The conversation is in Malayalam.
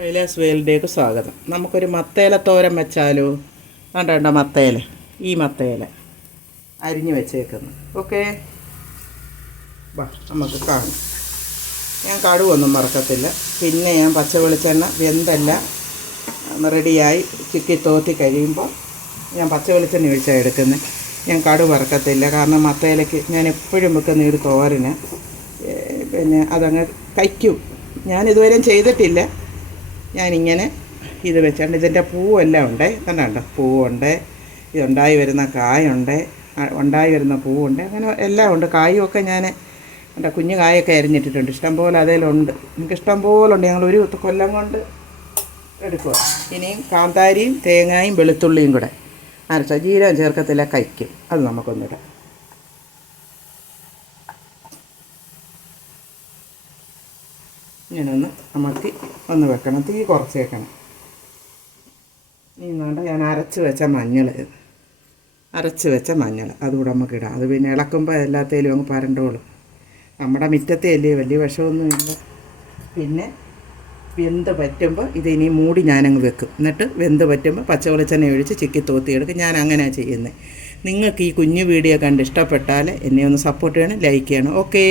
കൈലാസ് വേലിൻ്റെയൊക്കെ സ്വാഗതം. നമുക്കൊരു മത്തേല തോരൻ വെച്ചാലോ? വേണ്ട മത്തേല, ഈ മത്തേല അരിഞ്ഞ് വെച്ചേക്കുന്നു. ഓക്കെ, വാ നമുക്ക് കാണാം. ഞാൻ കടുവൊന്നും മറക്കത്തില്ല. പിന്നെ ഞാൻ പച്ച വെളിച്ചെണ്ണ വെന്തെല്ലാം റെഡിയായി ചിക്കി തോത്തി കഴിയുമ്പോൾ ഞാൻ പച്ച വെളിച്ചെണ്ണ ഒഴിച്ചാണ് എടുക്കുന്നത്. ഞാൻ കടുവ് വറക്കത്തില്ല, കാരണം മത്തേലയ്ക്ക് ഞാൻ എപ്പോഴും വെക്കുന്ന ഒരു തോരന് പിന്നെ അതങ്ങ് കഴിക്കും. ഞാനിതുവരെയും ചെയ്തിട്ടില്ല. ഞാനിങ്ങനെ ഇത് വെച്ചാണ്ട് ഇതിൻ്റെ പൂവെല്ലാം ഉണ്ട്. കണ്ടോ, പൂവുണ്ട്, ഇതുണ്ടായി വരുന്ന കായുണ്ട്, ഉണ്ടായി വരുന്ന പൂവുണ്ട്, അങ്ങനെ എല്ലാം ഉണ്ട്. കായുമൊക്കെ ഞാൻ എൻ്റെ കുഞ്ഞു കായൊക്കെ അരിഞ്ഞിട്ടിട്ടുണ്ട്. ഇഷ്ടംപോലെ അതിലുണ്ട്. നമുക്ക് ഇഷ്ടം പോലെ ഉണ്ട്. ഞങ്ങളൊരു കൊല്ലം കൊണ്ട് എടുക്കുക. ഇനിയും കാന്താരിയും തേങ്ങയും വെളുത്തുള്ളിയും കൂടെ അരച്ച, ജീരകം ചേർക്കത്തില്ല, കഴിക്കും. അത് നമുക്കൊന്നിടാം. ഇങ്ങനൊന്ന് അമർത്തി ഒന്ന് വെക്കണം. തീ കുറച്ച് വെക്കണം. ഇനി വേണ്ട, ഞാൻ അരച്ച് വെച്ച മഞ്ഞൾ അതുകൂടെ നമുക്കിടാം. അത് പിന്നെ ഇളക്കുമ്പോൾ എല്ലാത്തേലും അങ്ങ് പരണ്ടോളും. നമ്മുടെ മുറ്റത്തെ അല്ലേ, വലിയ വിഷമൊന്നുമില്ല. പിന്നെ വെന്ത് പറ്റുമ്പോൾ ഇതിനി മൂടി ഞാനങ്ങ് വെക്കും. എന്നിട്ട് വെന്ത് പറ്റുമ്പോൾ പച്ച വെളിച്ചെണ്ണ ഒഴിച്ച് ചിക്കി തോത്തിയെടുക്കും. ഞാൻ അങ്ങനെയാണ് ചെയ്യുന്നത്. നിങ്ങൾക്ക് ഈ കുഞ്ഞു വീഡിയോ കണ്ട് ഇഷ്ടപ്പെട്ടാൽ എന്നെ ഒന്ന് സപ്പോർട്ട് ചെയ്യണം, ലൈക്ക് ചെയ്യണം. ഓക്കേ.